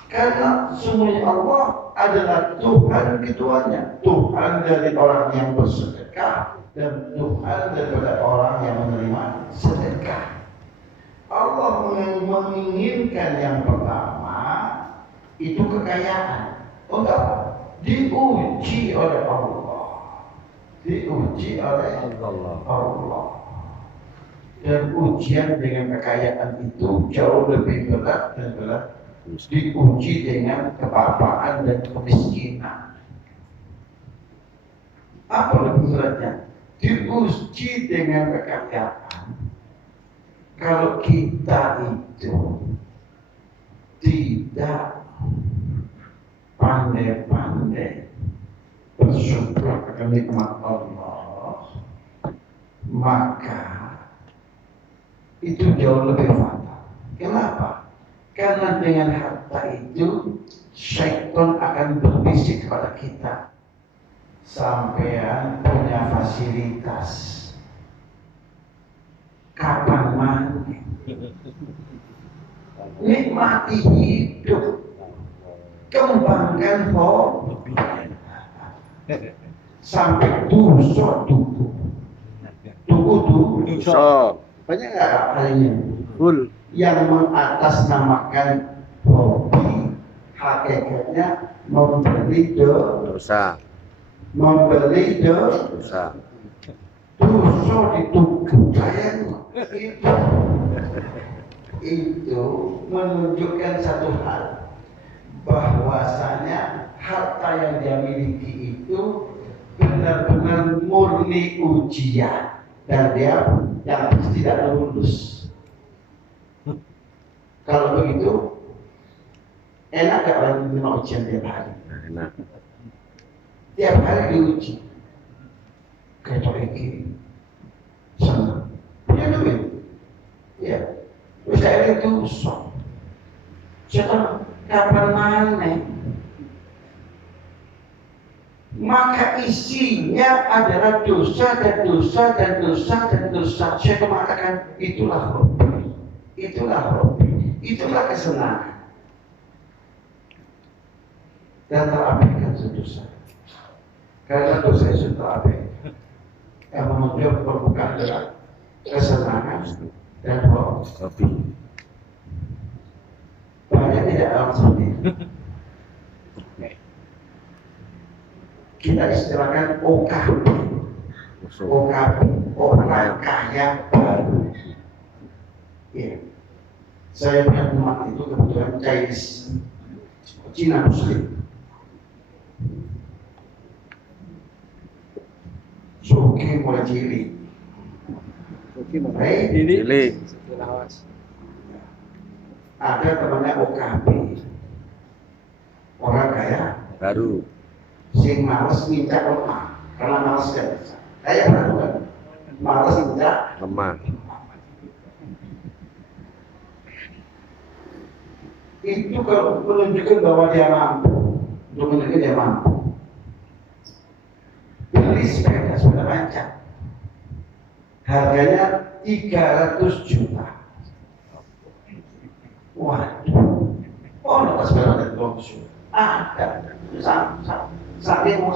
Karena sesungguhnya Allah adalah Tuhan keduanya, Tuhan dari orang yang bersedekah dan Tuhan daripada orang yang menerima sedekah. menginginkan yang pertama itu kekayaan. Oh enggak, diuji oleh Allah. Diuji oleh Allah. Dan ujian dengan kekayaan itu jauh lebih berat dan berat diuji dengan kebapaan dan kemiskinan. Apa lebih beratnya? Diuji dengan kekayaan. Kalau kita itu tidak pandai-pandai bersyukur akan nikmat Allah, maka itu jauh lebih fatal. Kenapa? Karena dengan harta itu syaitan akan berbisik kepada kita, sampean punya fasilitas, kapan mandi, nikmati hidup, kembangkan hobi, sampai tubuh So, banyak nggak halnya full. yang mengatasnamakan hobi, hakikatnya membeli Dosa. dosa dituduh. Sayang itu menunjukkan satu hal, bahwasanya harta yang dia miliki itu benar-benar murni ujian dan dia yang tidak lulus. Kalau begitu enak gak orang menerima ujian tiap hari? Enak. Tiap hari diuji. Kayak ini senang, punya duit, ya. Terus saya itu sok. Saya kapan mana? Maka isinya adalah dosa dan dosa dan dosa dan dosa. Saya mengatakan itulah hobi, itulah kesenangan. Dan terabaikan dosa. Karena dosa itu terabaikan. Yang menunjuk permukaan adalah kesenangan dan hobi. Banyak tidak dalam seperti itu. Kita istilahkan OKB, orang kaya baru. Ya. Saya punya teman itu kebetulan Chinese, Cina Muslim. Suki mulai cilik. Cilik. Ada temannya OKB, orang kaya Baru. sing males minta lemah karena males kan. Kayak baru kan, males minta Lemah. itu kalau menunjukkan bahwa dia mampu, untuk menunjukkan dia mampu. Beli sepeda macam, harganya 300 juta. Waduh, oh nggak sepeda dari Bogor, ada, sampai mau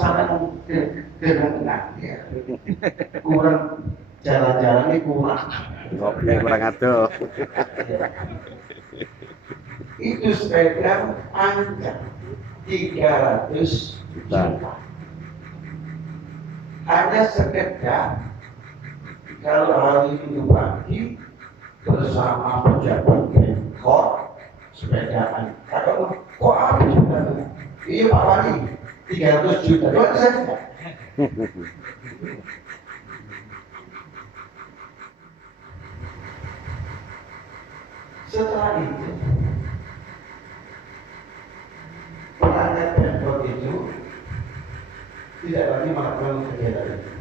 dengan ya, kurang jalan-jalan ini kurang. Ngopi kurang aduh. Itu sepeda angkat 300 juta. Hanya sekedar kalau hari Minggu pagi bersama pejabat Pemkot sepedaan. Kalau kok habis sudah? Iya Pak Wali, 300 juta. Doa saja. Setelah itu pelanggan Pemkot itu tidak lagi melakukan kegiatan itu.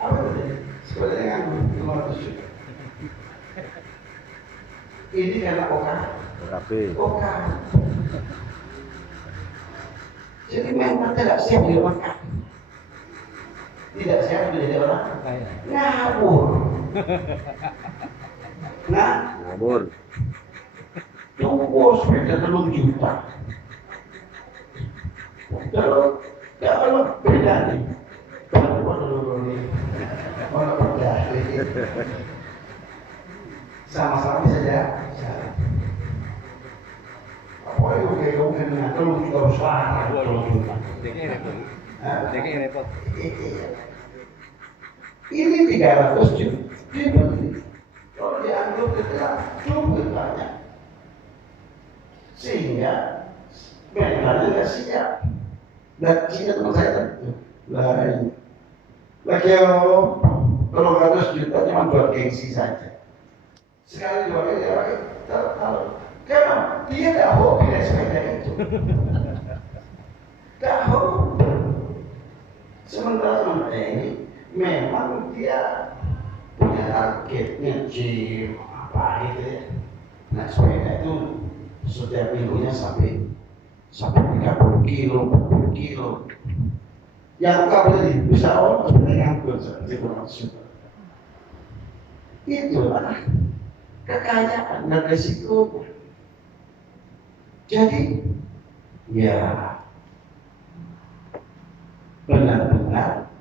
Apa itu? Sebenarnya kan 500 juta. Ini karena OKB. Jadi memang tidak siap di makan. Tidak siap menjadi orang ngawur. Ngawur. Tunggu sepeda 3 juta. Kalau beda nih, kalau beda. sama-sama saja. Apa itu kayak kamu dengan kalau juga usaha kalau juga. repot. Ini 300 juta dibeli. Kalau diambil kita cukup banyak, sehingga mentalnya nggak siap. Dan sehingga teman saya itu lain. Lagi kalau 100 juta cuma buat gengsi saja. Sekali dua kali dia pakai taruh. Karena dia tidak hobi naik sepeda itu. Tidak hobi. Sementara teman saya ini memang dia punya targetnya gym apa itu ya. Nah sepeda itu setiap minggunya sampai 30 kilo, 40 kilo. Yang enggak boleh bisa orang sebenarnya nganggur seperti itu. Itulah kekayaan dan resiko. Jadi ya benar-benar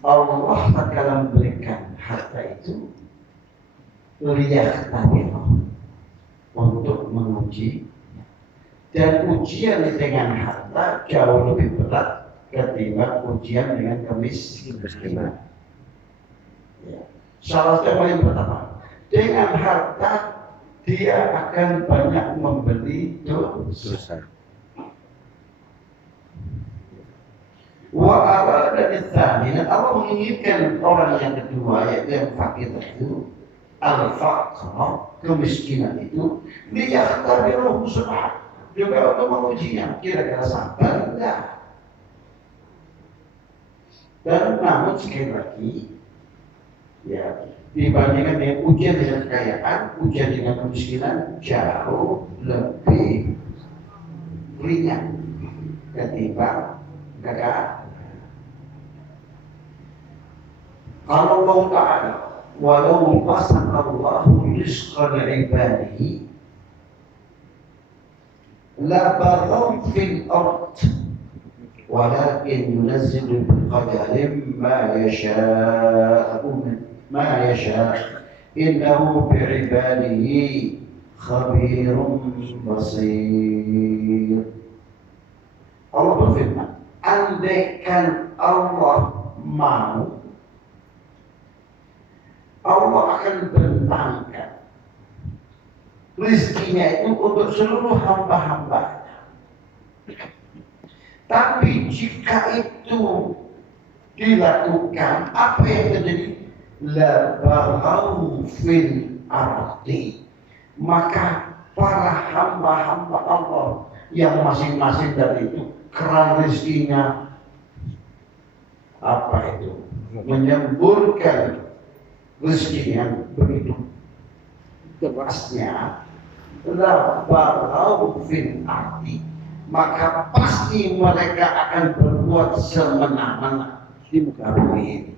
Allah akan memberikan harta itu liyahtabirah untuk menguji, dan ujian dengan harta jauh lebih berat ketimbang ujian dengan kemiskinan. Ya. Salah satu yang pertama, dengan harta dia akan banyak membeli dosa. Wa arada tsani, dan Allah menginginkan orang yang kedua yaitu yang fakir itu al-faqr, kemiskinan itu liyahtabiruhu subhanahu, juga untuk mengujinya kira-kira sabar enggak. Dan namun sekali lagi ya, dibandingkan dengan ujian dengan kekayaan, ujian dengan kemiskinan jauh lebih ringan ketimbang kekayaan. Kalau Allah Ta'ala walau basatallahu rizqa li'ibadihi la baghaw fil ard walakin yunazzilu biqadarin ma yasha innahu bi'ibadihi khabirun basir. Allah berfirman, andaikan Allah mau, Allah akan bentangkan rezekinya itu untuk seluruh hamba-hambanya. Tapi jika itu dilakukan, apa yang terjadi? La baghaw fil ardi, maka para hamba-hamba Allah yang masing-masing dari itu keran rezekinya apa itu? Menyemburkan rezeki yang begitu derasnya, la baghaw fil ardi, maka pasti mereka akan berbuat semena-mena di muka bumi ini.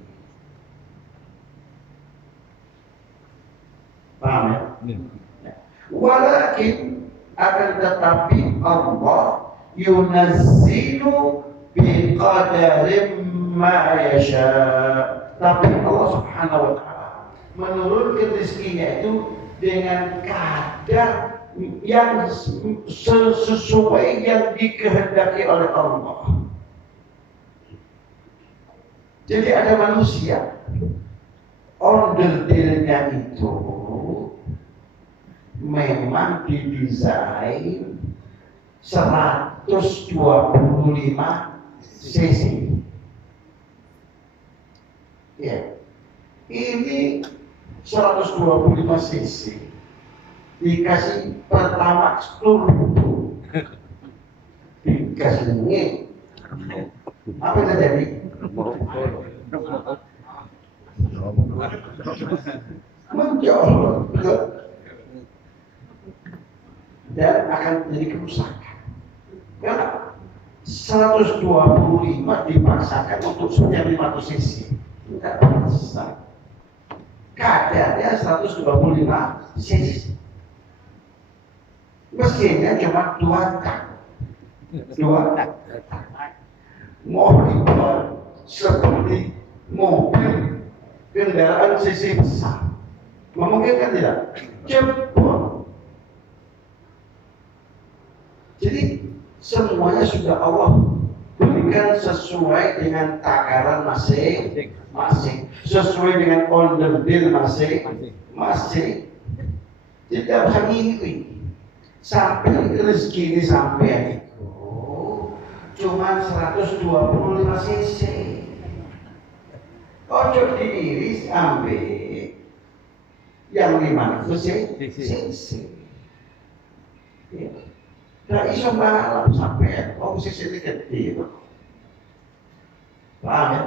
Paham ya? Walakin akan tetapi Allah yunazzilu biqadarin ma yasha. Tapi Allah Subhanahu wa ta'ala menurunkan rezekinya itu dengan kadar yang sesuai yang dikehendaki oleh Allah. Jadi ada manusia onderdilnya itu memang didesain 125 cc. Ya, ini 125 cc dikasih pertama turbo, dikasih ini apa yang terjadi? Menjolok dan akan menjadi kerusakan. Karena 125 dipaksakan untuk sekian 500 cc, tidak bisa. Kadarnya 125 cc. Mesinnya cuma 2 tak. Mau dibuat seperti mobil kendaraan cc besar. Memungkinkan tidak? Jebol. Jadi semuanya sudah Allah berikan sesuai dengan takaran masing-masing, sesuai dengan order deal masing-masing. Tidak usah ngiri. Sampai rezeki ini sampai itu cuma 125 cc. Ojo diiris ambil yang 500 cc. Tidak bisa balap sampai cc ini gede. Paham ya?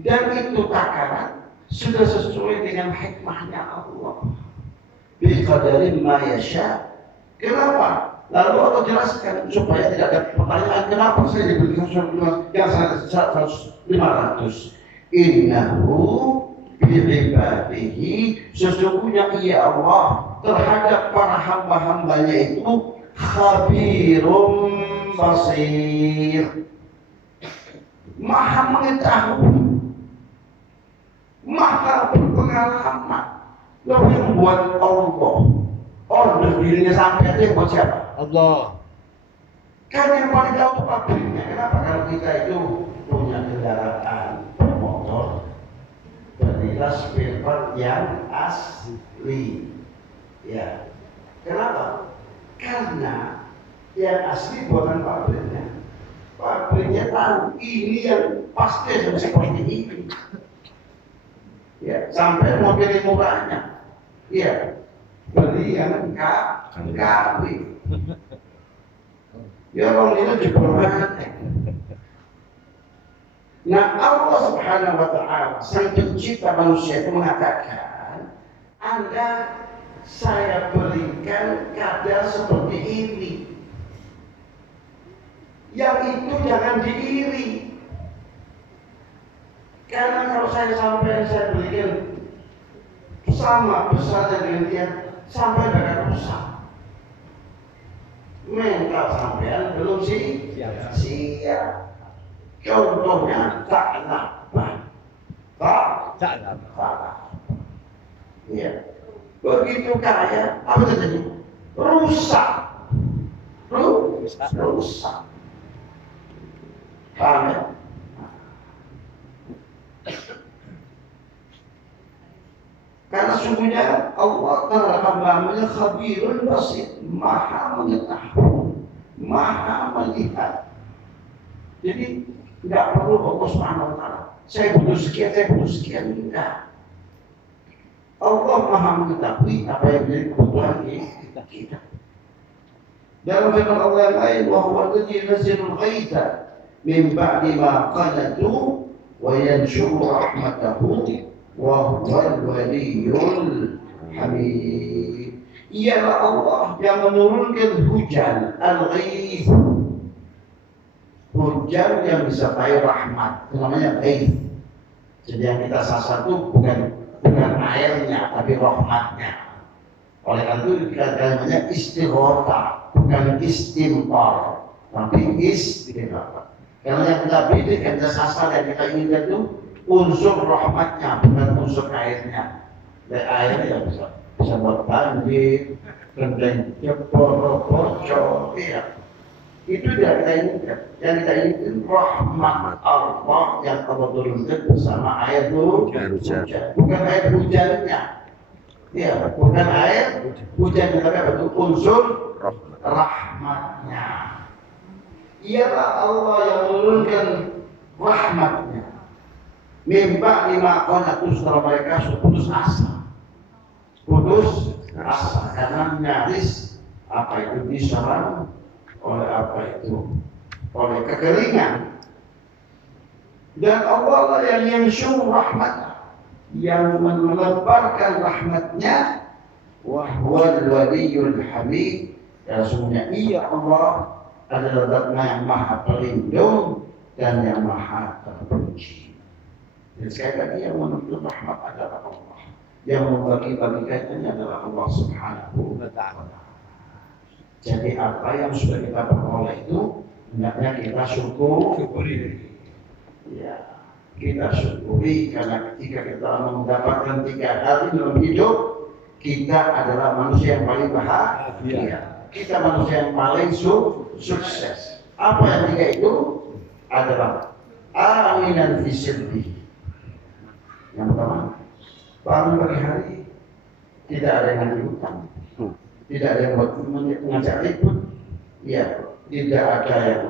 Dan itu takaran sudah sesuai dengan hikmahnya Allah. Biqadarin ma yasha. Kenapa? Lalu Allah jelaskan supaya tidak ada pertanyaan kenapa saya diberikan 500. Innahu bi'ibadihi, sesungguhnya ia Allah terhadap para hamba-hambanya itu khabirum basir, maha mengetahui, maha berpengalaman. Lalu yang buat Allah order dirinya sampai itu buat siapa? Allah. Kan yang paling tahu pabriknya. Kenapa? Kalau kita itu punya kendaraan bermotor, berilah spare part yang asli. Ya. Kenapa? Karena yang asli buatan pabriknya. Pabriknya tahu ini yang pasti yang seperti ini. Ya, sampai mobil murahnya. Ya. Beli yang kawin. Ya orang itu juga. Nah Allah Subhanahu Wa Taala Sang Pencipta manusia itu mengatakan, Anda saya berikan kadar seperti ini. Yang itu jangan diiri. Karena kalau saya berikan sama besarnya dengan dia, sampai dengan rusak. Mental sampean belum siap. Contohnya tak nafas. Ya. Begitu kaya, apa terjadi? Rusak. Paham ya? Karena sungguhnya Allah terhadap hamba-hambanya khabirun basir, maha mengetahui, maha melihat. Jadi tidak perlu Allah Subhanahu Wa Taala saya butuh sekian, enggak. Allah maha mengetahui apa yang menjadi kebutuhan kita. Dalam firman Allah yang lain, wa huwa alladzi yunzilul ghaitha min ba'di ma qanatu wa yanshuru rahmatahu wa huwal waliyul hamid. Ialah Allah yang menurunkan hujan al-ghaith, hujan yang disertai rahmat, itu namanya ghaith. Jadi yang kita sasar itu bukan airnya tapi rahmatnya. Oleh karena itu namanya istighothah, bukan istimtar tapi istighothah. Karena yang kita bidik, yang kita sasar, yang kita inginkan itu unsur rahmatnya, bukan unsur airnya. Dan airnya bisa buat banjir, kendeng jebol, bocor, iya. Itu tidak kita inginkan. Yang kita inginkan rahmat Allah yang Allah turunkan bersama air hujan. Bukan air hujannya. Iya, bukan air hujan, tapi apa itu? Unsur rahmatnya. Ialah Allah yang menurunkan rahmatnya. Mimba lima qanatu, setelah mereka putus asa, karena nyaris apa itu diserang oleh apa itu, oleh kekeringan. Dan Allah lah yang yansyur rahmat, yang melebarkan rahmatnya. Wa huwal waliyul hamid, dan sesungguhnya ia Allah adalah zat yang maha pelindung dan yang maha terpuji. Dan sekali lagi yang menuntut rahmat adalah Allah, yang membagi-bagikannya adalah Allah Subhanahu wa Ta'ala. Jadi apa yang sudah kita peroleh itu hendaknya kita syukuri. Ya. kita syukuri karena ketika kita mendapatkan 3 hal dalam hidup, kita adalah manusia yang paling bahagia. Kita manusia yang paling sukses. Apa yang 3 itu adalah aminan fi sirri. Yang pertama, bangun pagi hari tidak ada yang ngasih hutang, tidak ada yang ngajak ribut, ya, tidak ada yang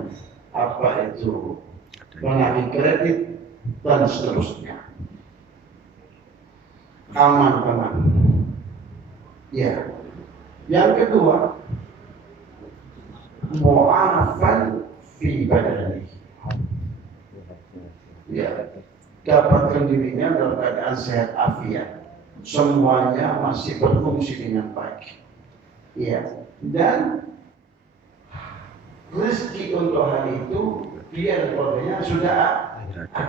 menagih kredit dan seterusnya. Aman tenang. Ya. Yang kedua, mu'afan fi badani. Ya, dapatkan dirinya dalam keadaan sehat afiat. Semuanya masih berfungsi dengan baik. Ya, dan rezeki untuk hari itu dia dan keluarganya sudah ada.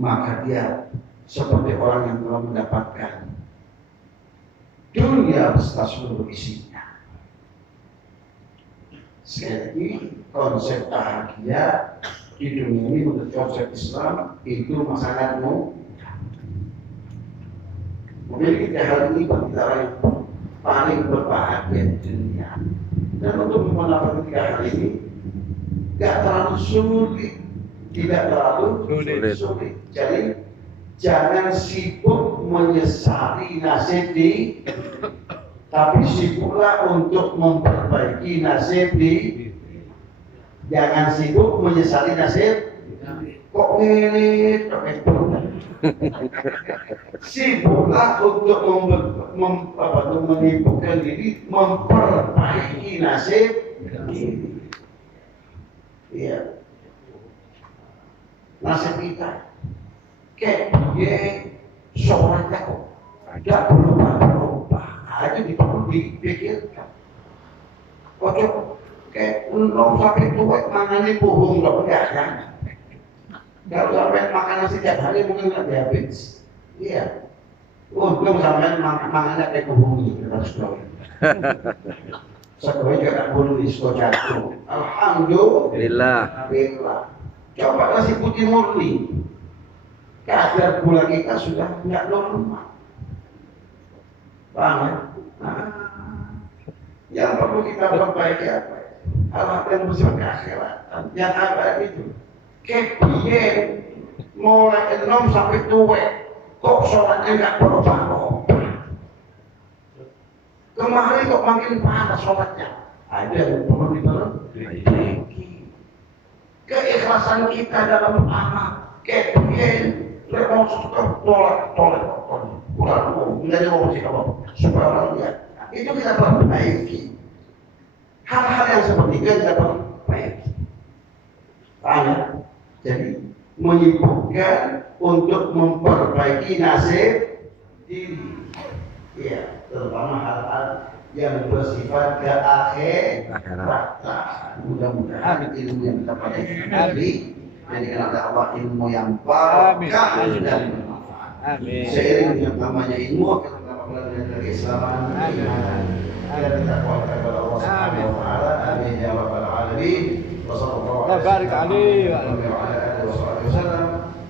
Maka dia seperti orang yang telah mendapatkan dunia beserta seluruh isinya. Sekali lagi, konsep bahagia di dunia ini menurut konsep Islam itu sangat mudah. Memiliki 3 hal ini bagi orang yang paling berbahagia di dunia. Dan untuk mendapatkan 3 hal ini tidak terlalu sulit, tidak terlalu sulit. Jadi jangan sibuk menyesali nasib di, tapi sibuklah untuk memperbaiki nasib di. Jangan sibuk menyesali nasib. Kok ini? Sibuklah untuk menyibukkan diri memperbaiki nasib diri. Iya. Nasib kita kayak dia sholatnya kok tidak berubah-berubah. Itu perlu dipikirkan. Kocok kayak belum sampai tua mangani bohong nggak pedagang. Kalau sampai makan nasi tiap hari mungkin nggak dihabis. Iya. Belum sampai makannya kayak bohong gitu harus tahu. Sekolah juga tak boleh di sekolah jatuh. Alhamdulillah. Coba nasi putih murni. Kadar gula kita sudah nggak normal. Paham ya? Yang perlu kita perbaiki apa? Hal-hal yang bersifat keakhiratan. Yang ada itu. Kebien mulai 6 sampai tua. Kok sholatnya nggak berubah-ubah? Kemarin kok makin panas sholatnya. Ada yang perlu diperbaiki. Keikhlasan kita dalam amal. Kebien mau tolak, menjadi orang sih kalau supaya orang lihat. Itu kita perbaiki. Hal-hal yang seperti itu kita perbaiki. Paham ya? Jadi menyibukkan untuk memperbaiki nasib diri. Ya, terutama hal-hal yang bersifat keakhiratan. Mudah-mudahan ilmu yang kita pelajari nanti jadikan oleh Allah ilmu yang barakah dan bermanfaat. Seiring yang namanya ilmu kita mendapatkan dari keislaman, keimanan, dan kita kuatkan kepada Allah Subhanahu wa taala. Amin ya rabbal alamin. Wassallallahu alaihi wa sallam.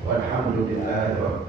Walhamdulillahi rabbil alamin.